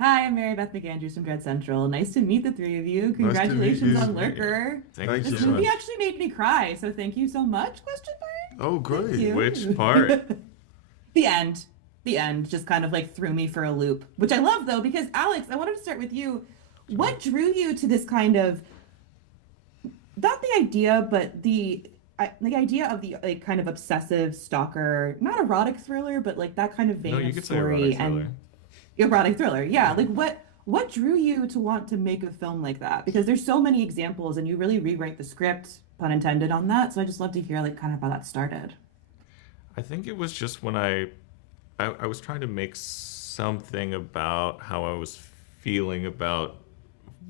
Hi, I'm Mary Beth McAndrews from Dread Central. Nice to meet the three of you. Nice to meet Congratulations you. on Lurker. Thank Thank you you This so so movie much. much. actually made me cry, so thank you so much? Question Oh, mark. Thank great. you. Which part? The end. The end just kind of like threw me for a loop, which I love though, because Alex, I wanted to start with you. Sure. What drew you to this kind of not the idea, but the idea of the like kind of obsessive stalker, not erotic thriller, but like that kind of No, vein you of could say erotic story thriller. and erotic thriller. Yeah, Yeah. like what drew you to want to make a film like that? Because there's so many examples and you really rewrite the script, pun intended, on that. So I just love to hear like kind of how that started. I think it was just when I was trying to make something about how I was feeling about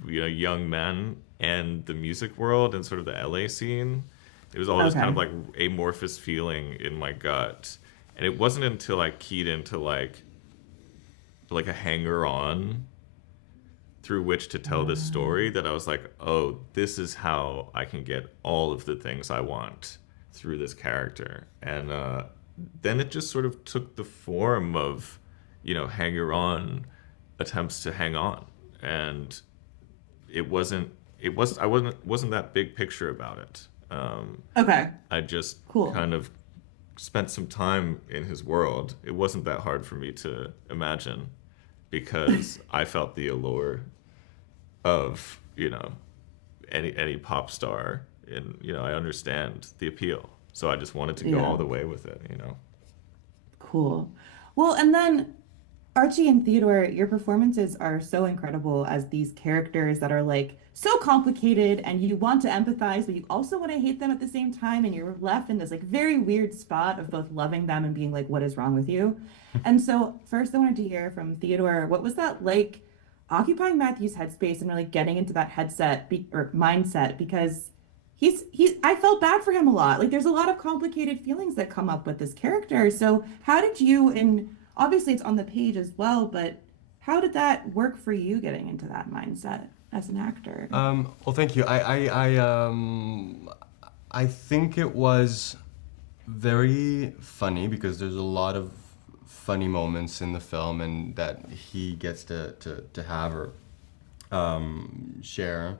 young men and the music world and sort of the LA scene. It was all just kind Okay. of like amorphous feeling in my gut. And it wasn't until I keyed into like a hanger on through which to tell this story that I was like, oh, this is how I can get all of the things I want through this character. And then it just sort of took the form of, hanger on attempts to hang on. And it wasn't, I wasn't that big picture about it. Okay. I just Cool. kind of spent some time in his world. It wasn't that hard for me to imagine because I felt the allure of any pop star, and I understand the appeal, so I just wanted to go Yeah. all the way with it. Cool. Well, and then Archie and Theodore, your performances are so incredible as these characters that are like so complicated and you want to empathize, but you also want to hate them at the same time. And you're left in this like very weird spot of both loving them and being like, what is wrong with you? And so, first, I wanted to hear from Theodore, what was that like occupying Matthew's headspace and really getting into that or mindset? Because I felt bad for him a lot. Like there's a lot of complicated feelings that come up with this character. So how did you, and obviously it's on the page as well, but how did that work for you getting into that mindset as an actor? Well, thank you. I think it was very funny because there's a lot of funny moments in the film and that he gets to have or share.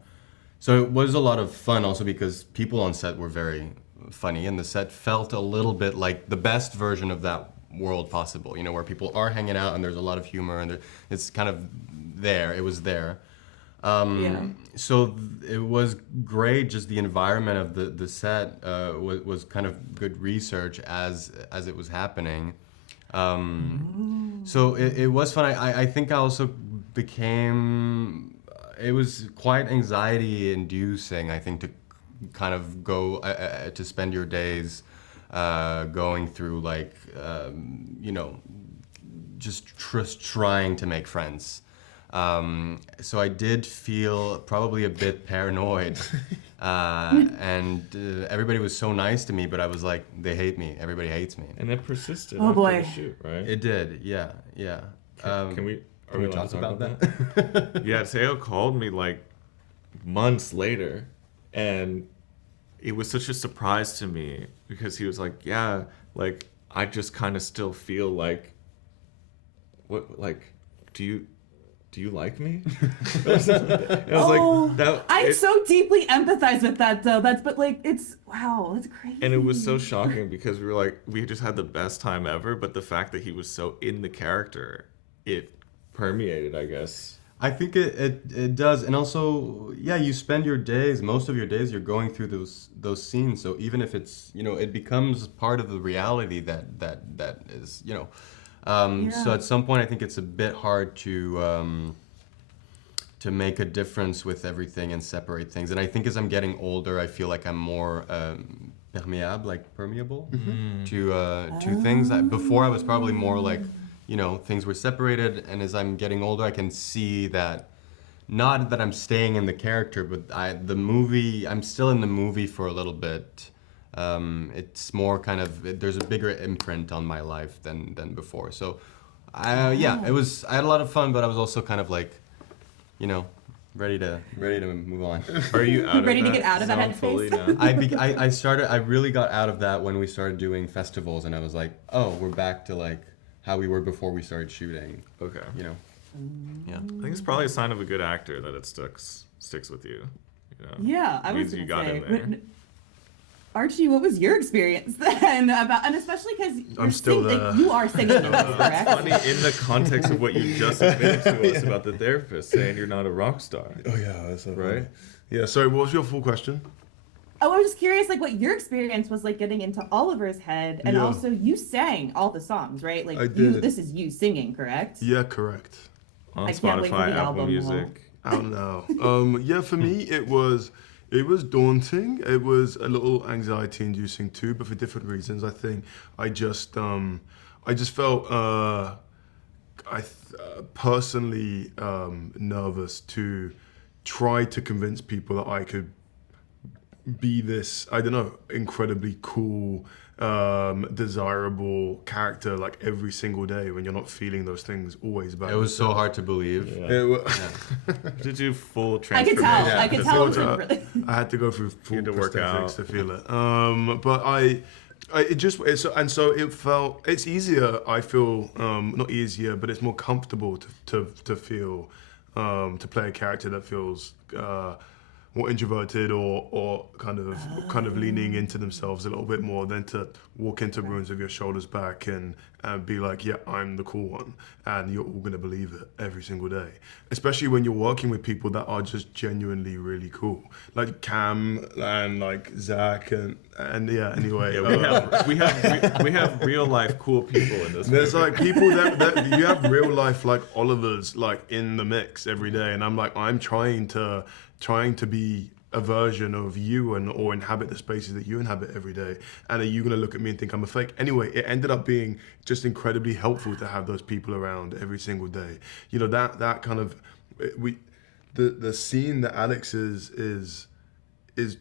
So it was a lot of fun also because people on set were very funny and the set felt a little bit like the best version of that world possible, where people are hanging out and there's a lot of humor and it's kind of there, it was there. Yeah. So it was great, just the environment of the set was kind of good research as it was happening. So it was fun. I think I also became, it was quite anxiety inducing, I think, to kind of go, to spend your days going through like, just trying to make friends. So I did feel probably a bit paranoid, and everybody was so nice to me, but I was like, they hate me. Everybody hates me. And it persisted Oh after the boy. shoot, right? It did, yeah, yeah. Can we are Can we we allowed talk to about that? Yeah, Teo called me like months later, and it was such a surprise to me because he was like, yeah, like I just kind of still feel like, what, like, do you like me? And I was Oh, like, that I it, so deeply empathize with that though. But like, it's wow, that's and it was so crazy. shocking because we were like, we just had the best time ever, but the fact that he was so in the character, it permeated, I guess. I think it does, and also, yeah, you spend your days, most of your days, you're going through those scenes. So even if it's, it becomes part of the reality that is, So Yeah. at some point, I think it's a bit hard to make a difference with everything and separate things. And I think as I'm getting older, I feel like I'm more permeable, like permeable to things. Before I was probably more like, things were separated. And as I'm getting older, I can see that not that I'm staying in the character, but I'm still in the movie for a little bit. It's more kind of, there's a bigger imprint on my life than before. So, yeah, I had a lot of fun, but I was also kind of like, ready to move on. Are you out of Ready to that get out of that zone fully headspace? now? I really got out of that when we started doing festivals, and I was like, oh, we're back to like how we were before we started shooting, Okay. you know. Yeah. I think it's probably a sign of a good actor that it sticks with you. You know? Yeah, I was Means you gonna got say. in there. Archie, what was your experience then about, and especially because I'm still there. you are singing in this, correct? Funny in the context of what you just admitted to us about the therapist saying you're not a rock star. Oh yeah, that's so Right? funny. Yeah. Sorry, what was your full question? Oh, I was just curious, like, what your experience was like getting into Oliver's head, and Yeah. also you sang all the songs, right? Like, I you, did. this is you singing, correct? Yeah, correct. On I can't wait for Spotify, the Apple album, Music. I don't know. Yeah, for me it was daunting. It was a little anxiety inducing too, but for different reasons. I think I just felt personally nervous to try to convince people that I could be this, I don't know, incredibly cool, desirable character like every single day when you're not feeling those things always about It was so yourself. hard to believe. It wa- Did you full I could transformation? tell. Yeah, I could the tell. It filter. was really... I had to go through full had to work prosthetics out. to feel it. But so it felt, it's easier, I feel, not easier, but it's more comfortable to feel, to play a character that feels more introverted or kind of leaning into themselves a little bit more than to walk into rooms with your shoulders back and be like, yeah, I'm the cool one, and you're all gonna believe it every single day. Especially when you're working with people that are just genuinely really cool, like Cam and like Zach and yeah. Anyway, We have real life cool people in this. there's movie. like people that you have real life like Oliver's like in the mix every day, and I'm like, I'm trying to be a version of you or inhabit the spaces that you inhabit every day. And are you going to look at me and think I'm a fake? Anyway, it ended up being just incredibly helpful to have those people around every single day. You know, that kind of, the scene that Alex is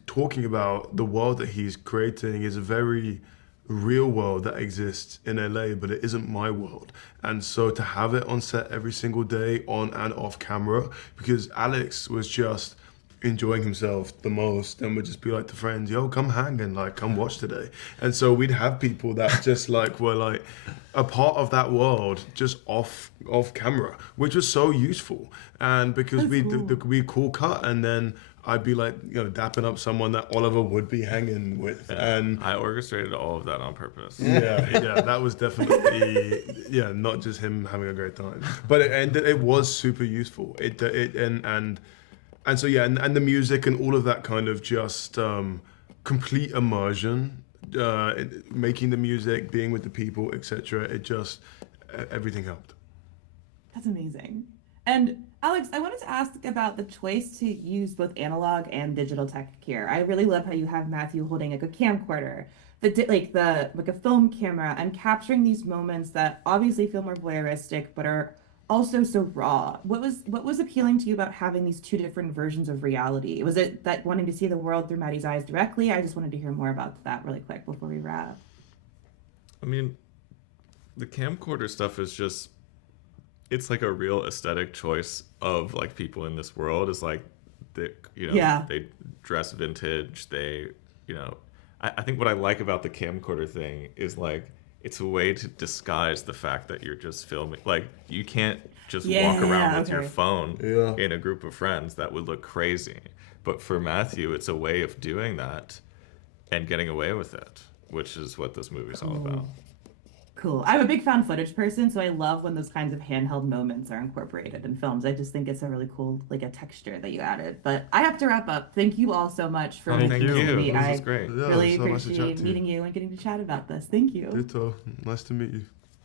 talking about, the world that he's creating is a very real world that exists in LA, but it isn't my world. And so to have it on set every single day, on and off camera, because Alex was just enjoying himself the most and would just be like to friends, yo, come hang and like come watch today. And so we'd have people that just like were like a part of that world just off camera, which was so useful. And because we cool cut, and then I'd be like, you know, dapping up someone that Oliver would be hanging with. And I orchestrated all of that on purpose. yeah, that was definitely not just him having a great time, but it was super useful. And so yeah, and the music and all of that kind of just complete immersion, making the music, being with the people, etc. It just everything helped. That's amazing. And Alex, I wanted to ask about the choice to use both analog and digital tech here. I really love how you have Matthew holding like a camcorder, like a film camera, and capturing these moments that obviously feel more voyeuristic but are also so raw. What was appealing to you about having these two different versions of reality? Was it that wanting to see the world through Maddie's eyes directly? I just wanted to hear more about that really quick before we wrap. I mean, the camcorder stuff is just, it's like a real aesthetic choice of like people in this world. Is like, they dress vintage. They, I think what I like about the camcorder thing is like, it's a way to disguise the fact that you're just filming. Like, you can't just walk around with your phone in a group of friends. That would look crazy. But for Matthew, it's a way of doing that and getting away with it, which is what this movie's all about. Cool. I'm a big found footage person, so I love when those kinds of handheld moments are incorporated in films. I just think it's a really cool, like a texture that you added. But I have to wrap up. Thank you all so much for Thank you. me. This was great. Yeah, Really so nice to chat appreciate to you. meeting you and getting to chat about this. Thank you. Ditto. Nice to meet you.